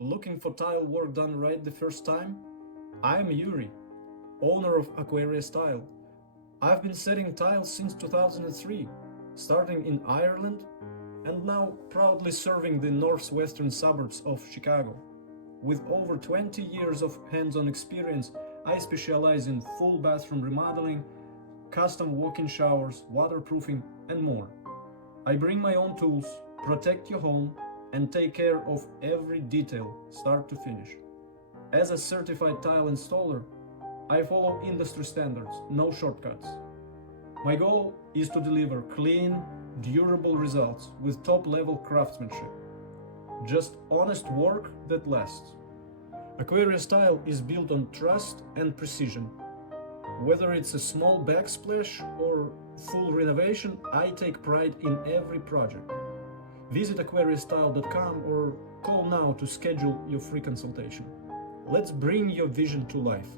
Looking for tile work done right the first time? I'm Yury, owner of Aquarius Tile. I've been setting tiles since 2003, starting in Ireland and now proudly serving the northwestern suburbs of Chicago. With over 20 years of hands-on experience, I specialize in full bathroom remodeling, custom walk-in showers, waterproofing, and more. I bring my own tools, protect your home, and take care of every detail, start to finish. As a certified tile installer, I follow industry standards, no shortcuts. My goal is to deliver clean, durable results with top-level craftsmanship. Just honest work that lasts. Aquarius Tile is built on trust and precision. Whether it's a small backsplash or full renovation, I take pride in every project. Visit aquariustile.com or call now to schedule your free consultation. Let's bring your vision to life.